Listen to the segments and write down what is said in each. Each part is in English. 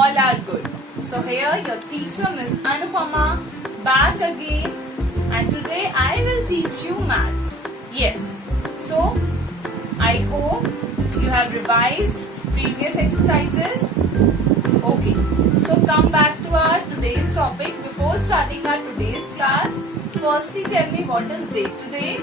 all are good. So here your teacher Miss Anupama back again, and today I will teach you maths. Yes, so I hope you have revised previous exercises. Okay, so come back to our today's topic. Before starting our today's class, firstly tell me what is date today?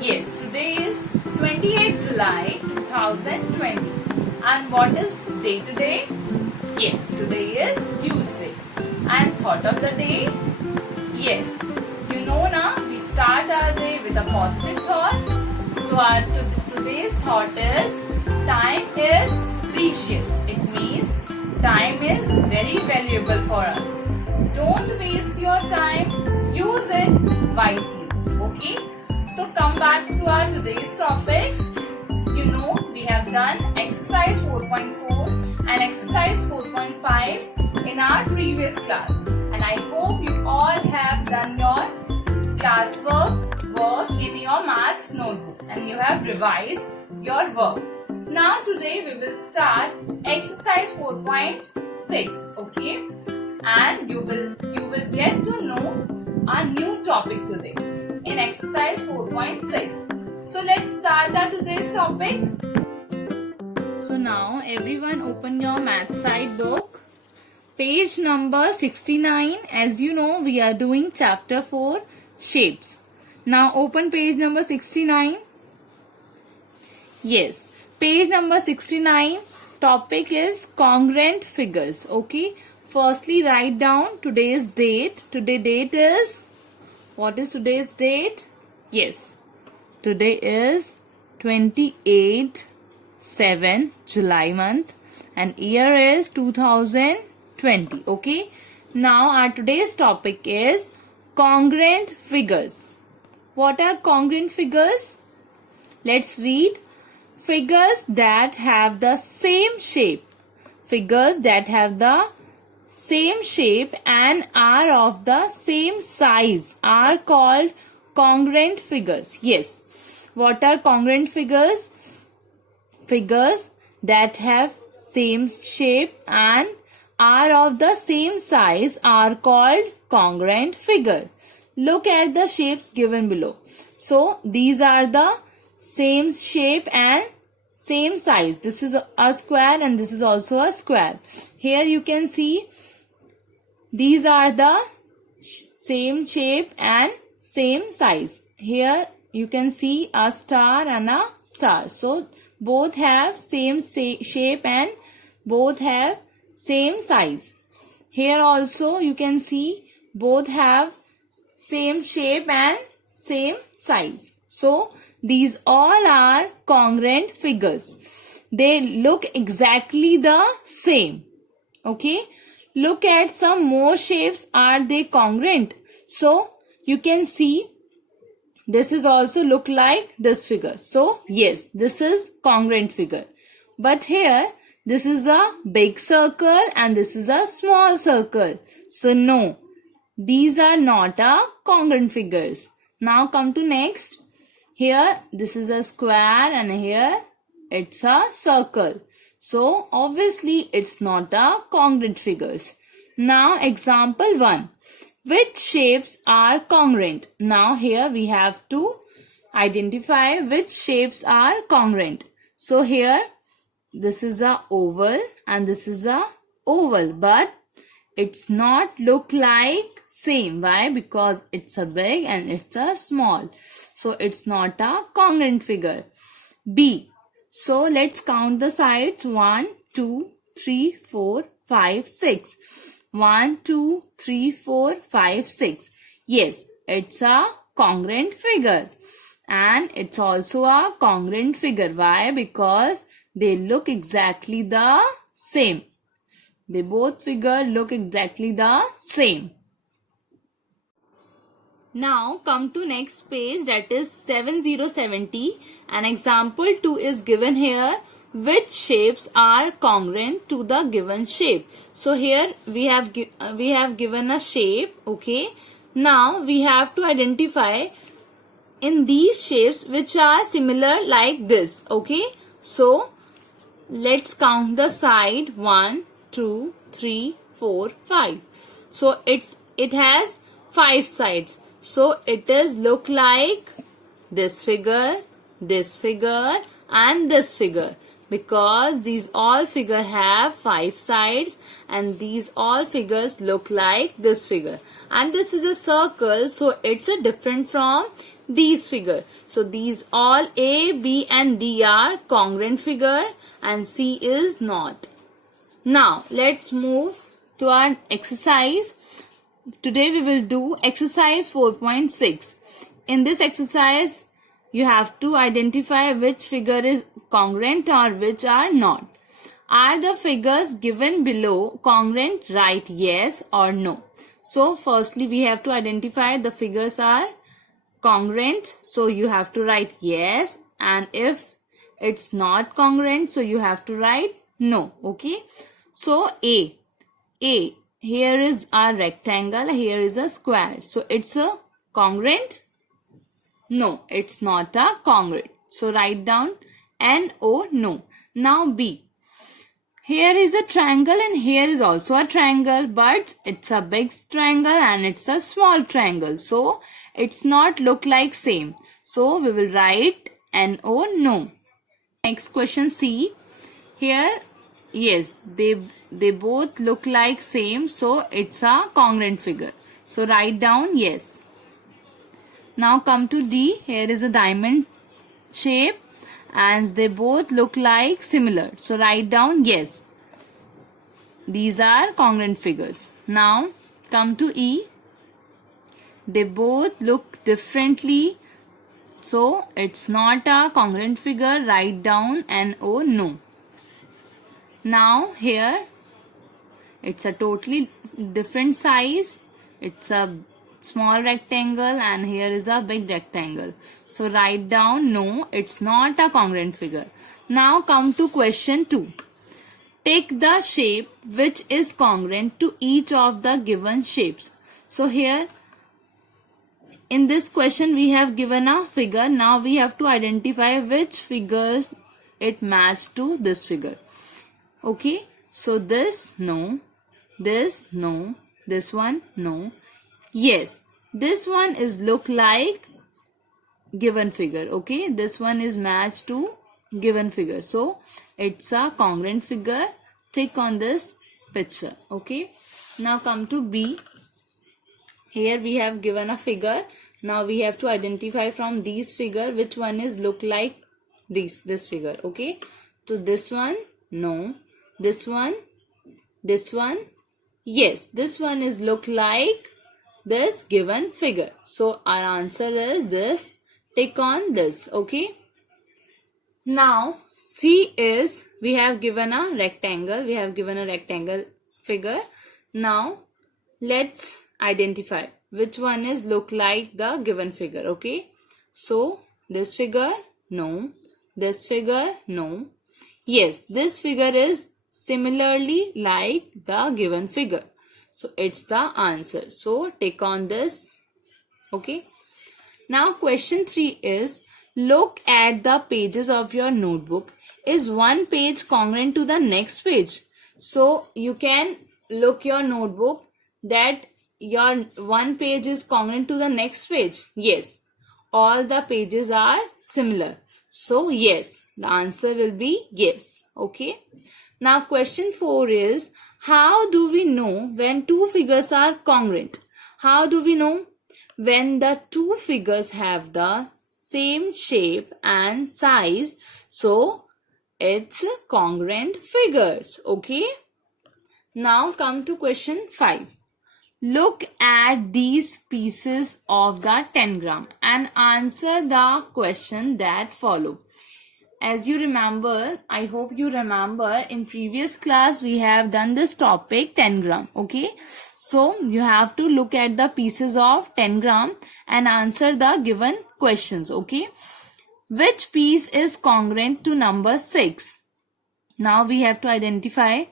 Yes, today is 28 July 2020. And what is day today? Yes, today is Tuesday. And thought of the day? Yes, you know now we start our day with a positive thought. So our today's thought is time is precious. It means time is very valuable for us. Don't waste your time. Use it wisely. Okay? So come back to our today's topic. You know we have done exercise 4.4 and exercise 4.5 in our previous class, and I hope you all have done your classwork in your maths notebook and you have revised your work. Now today we will start exercise 4.6, okay, and you will get to know our new topic today in exercise 4.6. So let's start our today's topic. So now everyone open your math side book. Page number 69. As you know, we are doing chapter 4 shapes. Now open page number 69. Yes, page number 69. Topic is congruent figures. Okay. Firstly write down today's date. Today's date is, what is today's date? Yes. Today is 28/7 July month and year is 2020. Okay. Now our today's topic is congruent figures. What are congruent figures? Let's read. Figures that have the same shape. Figures that have the same shape and are of the same size are called congruent figures. Yes. What are congruent figures? Figures that have same shape and are of the same size are called congruent figure. Look at the shapes given below. So these are the same shape and same size. This is a square and this is also a square. Here you can see these are the same shape and same size. Here you can see a star and a star. So both have same shape and both have same size. Here also you can see both have same shape and same size. So these all are congruent figures. They look exactly the same. Okay. Look at some more shapes. Are they congruent? So you can see this is also look like this figure. So yes, this is congruent figure. But here this is a big circle and this is a small circle. So no, these are not a congruent figures. Now come to next. Here this is a square and here it's a circle. So obviously it's not a congruent figures. Now example 1. Which shapes are congruent? Now here we have to identify which shapes are congruent. So here this is a oval and this is a oval, but it's not look like same. Why? Because it's a big and it's a small. So it's not a congruent figure. B. So let's count the sides. 1, 2, 3, 4, 5, 6. 1, 2, 3, 4, 5, 6. Yes, it's a congruent figure. And it's also a congruent figure. Why? Because they look exactly the same. They both figure look exactly the same. Now come to next page, that is 7070, and example 2 is given here. Which shapes are congruent to the given shape? So here we have given a shape. Okay. Now we have to identify in these shapes which are similar like this. Okay. So let's count the side. 1, 2, 3, 4, 5. So it has 5 sides. So it is look like this figure, and this figure, because these all figure have 5 sides and these all figures look like this figure, and this is a circle, so it's a different from these figure. So these all A, B and D are congruent figure and C is not. Now let's move to our exercise. Today we will do exercise 4.6. In this exercise you have to identify which figure is congruent or which are not. Are the figures given below congruent? Write yes or no. So firstly we have to identify the figures are congruent, so you have to write yes, and if it's not congruent, so you have to write no. Okay, so A, here is a rectangle, here is a square, so it's a congruent? No, it's not a congruent, so write down no, no. Now B, here is a triangle and here is also a triangle, but it's a big triangle and it's a small triangle, so it's not look like same, so we will write no, no. Next question C, here yes, they both look like same, so it's a congruent figure, so write down yes. Now come to D, here is a diamond shape and they both look like similar, so write down yes, these are congruent figures. Now come to E, they both look differently, so it's not a congruent figure, write down no, no. Now here it's a totally different size, it's a small rectangle and here is a big rectangle, so write down no, it's not a congruent figure. Now come to question 2. Take the shape which is congruent to each of the given shapes. So here in this question we have given a figure. Now we have to identify which figures it matched to this figure. Okay, so this no, this no, this one no. Yes, this one is look like given figure. Okay, this one is matched to given figure, so it's a congruent figure. Tick on this picture. Okay, now come to B. Here we have given a figure. Now we have to identify from these figure which one is look like this figure. Okay, so this one no, this one, yes, this one is look like this given figure, so our answer is this. Tick on this. Okay, now C is, we have given a rectangle, figure. Now let's identify which one is look like the given figure. Okay, so this figure no, this figure no. Yes, this figure is similarly like the given figure, so it's the answer, so tick on this. Okay, now question 3 is, look at the pages of your notebook. Is one page congruent to the next page? So you can look your notebook that your one page is congruent to the next page. Yes, all the pages are similar, so yes, the answer will be yes. Okay, now question 4 is, how do we know when two figures are congruent? How do we know? When the two figures have the same shape and size, so it's congruent figures. Okay, now come to question 5. Look at these pieces of the 10 gram and answer the question that follow. As you remember, I hope you remember, in previous class we have done this topic 10 gram. Okay, so you have to look at the pieces of 10 gram and answer the given questions. Okay, which piece is congruent to number 6? Now we have to identify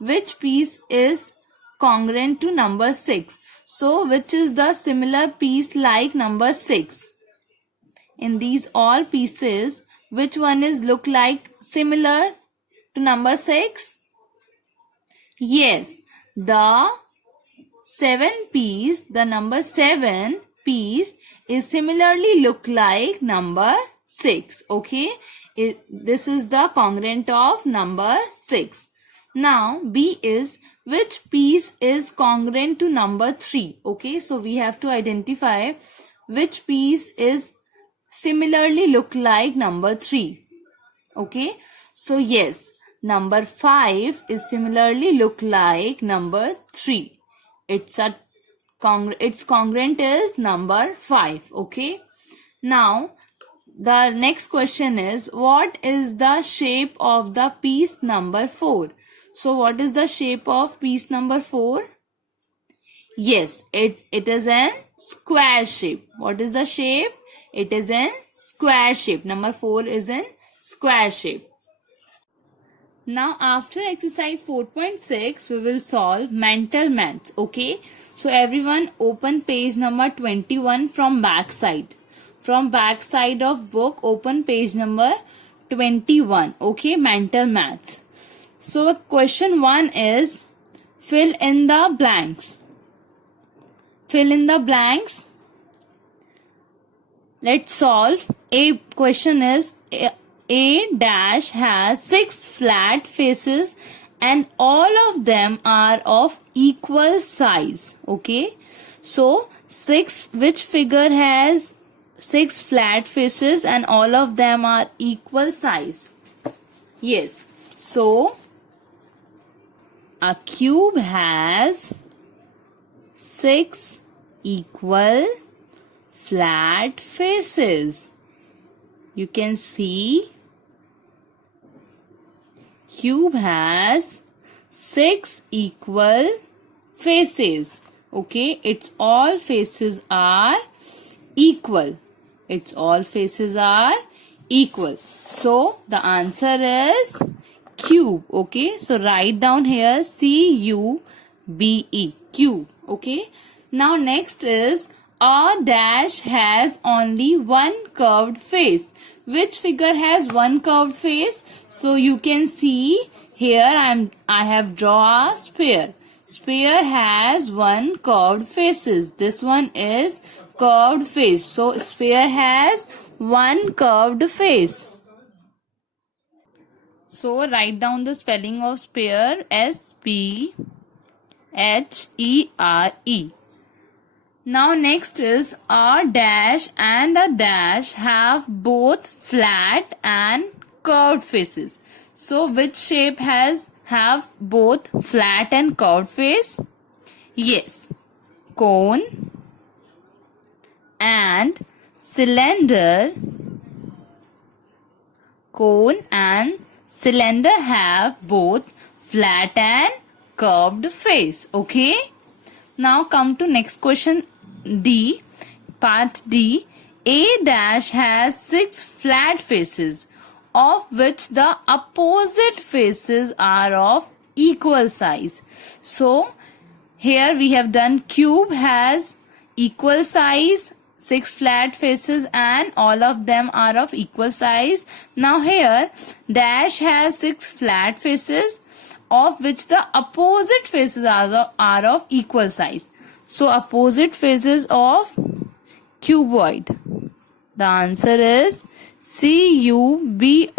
which piece is congruent to number 6. So which is the similar piece like number 6? In these all pieces, which one is look like similar to number 6? Yes, the 7 piece, the number 7 piece is similarly look like number 6. Okay, this is the congruent of number 6. Now B is which piece is congruent to number 3. Okay, so we have to identify which piece is similarly look like number 3. Okay, so yes, number 5 is similarly look like number 3. Its congruent is number 5. Okay, now the next question is, what is the shape of the piece number 4? So what is the shape of piece number 4? Yes, it is an square shape. What is the shape? It is in square shape. Number 4 is in square shape. Now after exercise 4.6, we will solve mental maths. Okay, so everyone open page number 21 from back side. From back side of book, open page number 21. Okay, mental maths. So question 1 is, fill in the blanks. Fill in the blanks. Let's solve. A question is, A dash has 6 flat faces and all of them are of equal size. Okay, so which figure has 6 flat faces and all of them are equal size? Yes, so a cube has 6 equal flat faces. You can see cube has 6 equal faces. Okay, its all faces are equal. Its all faces are equal. So the answer is cube. Okay, so write down here CUBE, cube. Okay, now next is, a dash has only one curved face. Which figure has one curved face? So you can see here I have drawn a sphere. Sphere has one curved faces. This one is curved face. So sphere has one curved face. So write down the spelling of sphere, SPHERE. Now next is, a dash and a dash have both flat and curved faces. So which shape have both flat and curved face? Yes, cone and cylinder. Cone and cylinder have both flat and curved face. Okay, now come to next question D, part D. A dash has 6 flat faces, of which the opposite faces are of equal size. So here we have done cube has equal size, 6 flat faces and all of them are of equal size. Now here dash has 6 flat faces, of which the opposite faces are of equal size. So opposite faces of cuboid. The answer is CUBOID.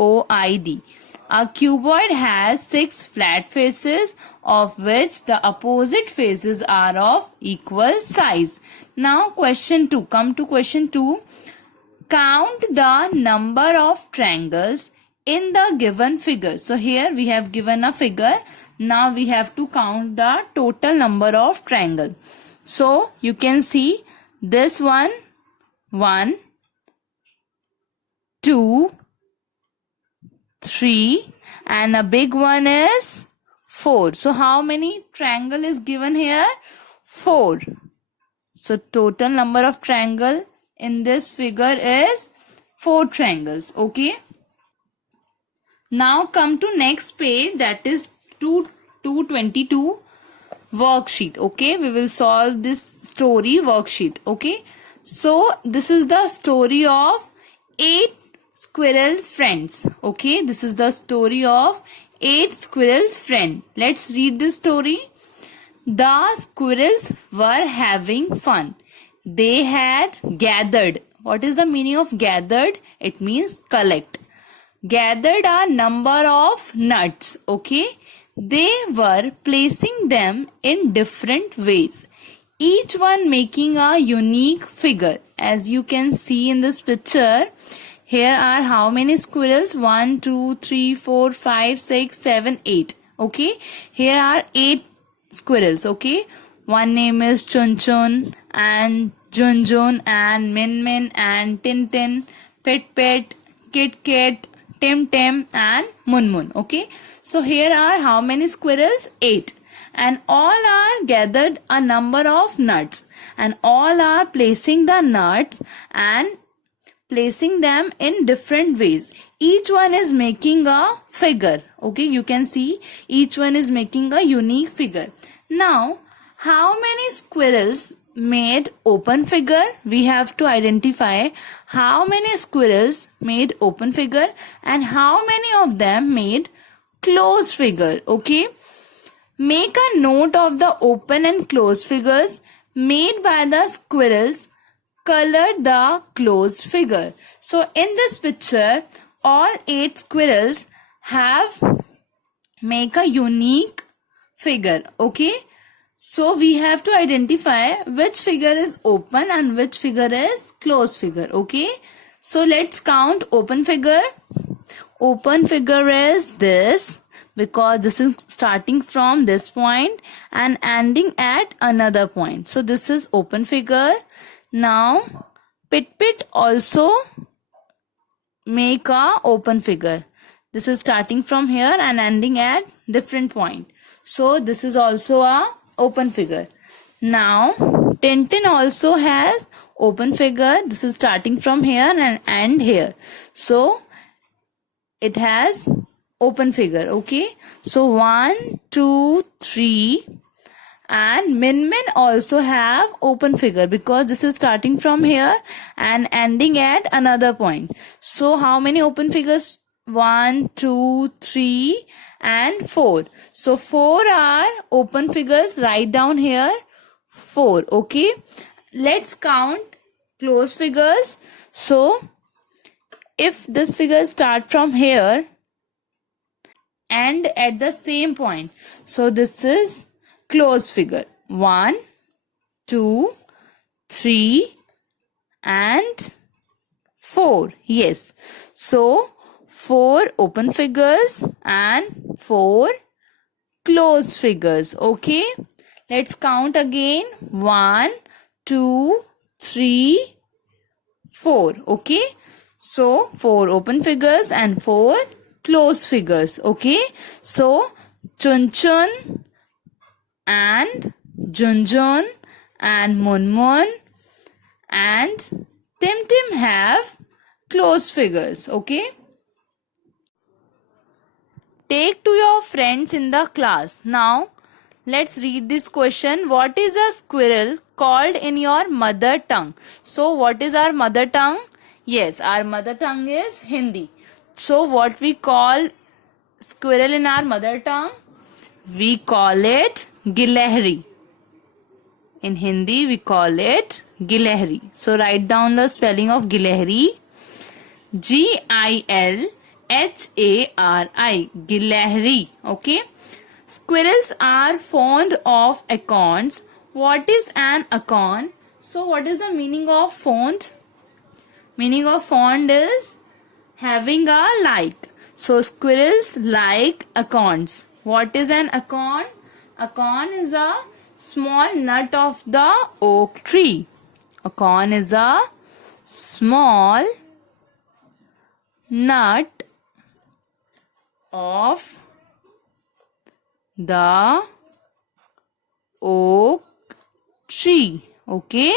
A cuboid has 6 flat faces, of which the opposite faces are of equal size. Now question 2. Come to question 2. Count the number of triangles in the given figure. So here we have given a figure. Now we have to count the total number of triangles. So you can see this one, 1, 2, 3 and a big one is 4. So how many triangle is given here? 4. So total number of triangle in this figure is 4 triangles. Okay. Now come to next page, that is 222 worksheet. Okay, we will solve this story worksheet. Okay, so this is the story of 8 squirrel friends. Okay, this is the story of 8 squirrels friend. Let's read this story. The squirrels were having fun. They had gathered. What is the meaning of gathered? It means collect. Gathered a number of nuts. Okay. They were placing them in different ways, each one making a unique figure. As you can see in this picture, here are how many squirrels? 1, 2, 3, 4, 5, 6, 7, 8. Okay. Here are 8 squirrels. Okay. One name is Chun Chun and Jun Jun and Min Min and Tin Tin, Pit Pit, Kit Kit, Tim Tim and Mun Mun. Okay. So here are how many squirrels? 8. And all are gathered a number of nuts. And all are placing the nuts and placing them in different ways. Each one is making a figure. Okay. You can see each one is making a unique figure. Now, how many squirrels made open figure? We have to identify how many squirrels made open figure and how many of them made closed figure. Okay. Make a note of the open and closed figures made by the squirrels. Color the closed figure. So in this picture, all 8 squirrels have make a unique figure. Okay. So we have to identify which figure is open and which figure is closed figure. Okay. So let's count open figure. Open figure is this, because this is starting from this point and ending at another point. So this is open figure. Now Pit Pit also make a open figure. This is starting from here and ending at different point. So this is also a open figure. Now Tintin also has open figure. This is starting from here and end here. So it has open figure. Okay. So 1, 2, 3 and Min Min also have open figure, because this is starting from here and ending at another point. So how many open figures? 1, 2, 3 and 4. So 4 are open figures. Write down here 4. Okay. Let's count closed figures. So if this figure start from here and at the same point, so this is closed figure. 1, 2, 3 and 4. Yes. So 4 open figures and 4 closed figures. Okay. Let's count again. 1, 2, 3, 4. Okay. So 4 open figures and 4 closed figures. Okay. So Chun Chun and Jun Jun and Mun Mun and Tim Tim have closed figures. Okay. Take to your friends in the class. Now let's read this question. What is a squirrel called in your mother tongue? So what is our mother tongue? Yes, our mother tongue is Hindi. So what we call squirrel in our mother tongue? We call it Gilehri. In Hindi we call it Gilehri. So write down the spelling of Gilehri. Gilhari. Gilehri. Okay. Squirrels are fond of acorns. What is an acorn? So what is the meaning of fond? Meaning of fond is having a like. So squirrels like acorns. What is an acorn? Acorn is a small nut of the oak tree. Acorn is a small nut of the oak tree. Okay.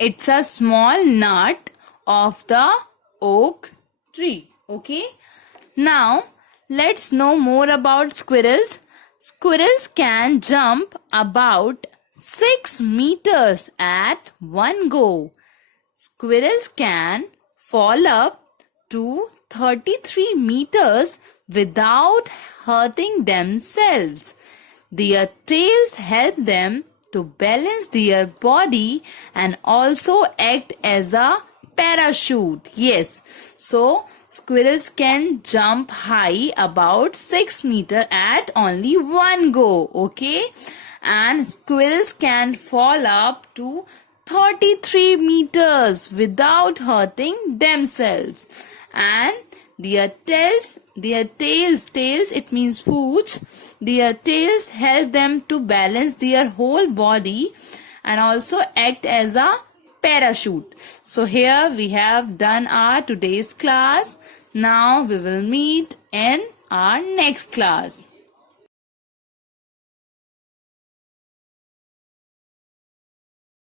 It's a small nut of the oak tree. Okay. Now let's know more about squirrels. Squirrels can jump about 6 meters at one go. Squirrels can fall up to 33 meters without hurting themselves. Their tails help them to balance their body and also act as a parachute. Yes, so squirrels can jump high about 6 meters at only one go. Okay, and squirrels can fall up to 33 meters without hurting themselves. And tails, it means pooch. Their tails help them to balance their whole body and also act as a parachute. So here we have done our today's class. Now we will meet in our next class.